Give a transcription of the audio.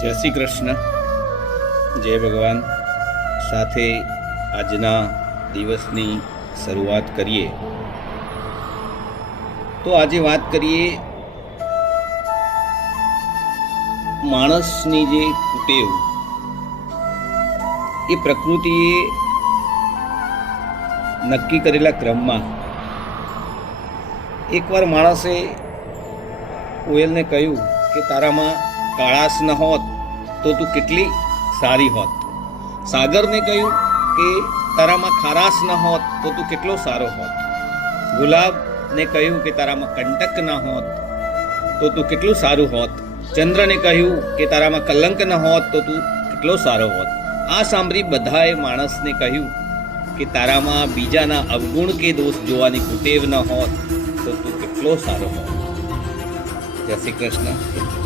જય શ્રી કૃષ્ણ, જય ભગવાન. સાથે આજના દિવસની શરૂઆત કરીએ તો આજે વાત કરીએ માણસની જે કુટેવ એ પ્રકૃતિએ નક્કી કરેલા ક્રમમાં એકવાર માણસે કોયલને કહ્યું કે તારામાં કાળાશ ન હોત તો તું કેટલી સારી હોત. સાગરને કહ્યું કે તારામાં ખારાશ ન હોત તો તું કેટલો સારો હોત. ગુલાબને કહ્યું કે તારામાં કંટક ન હોત તો તું કેટલું સારું હોત. ચંદ્રને કહ્યું કે તારામાં કલંક ન હોત તો તું કેટલો સારો હોત. આ સાંભળી બધાએ માણસને કહ્યું કે તારામાં બીજાના અવગુણ કે દોષ જોવાની કુટેવ ન હોત તો તું કેટલો સારો હોત. જય શ્રી કૃષ્ણ.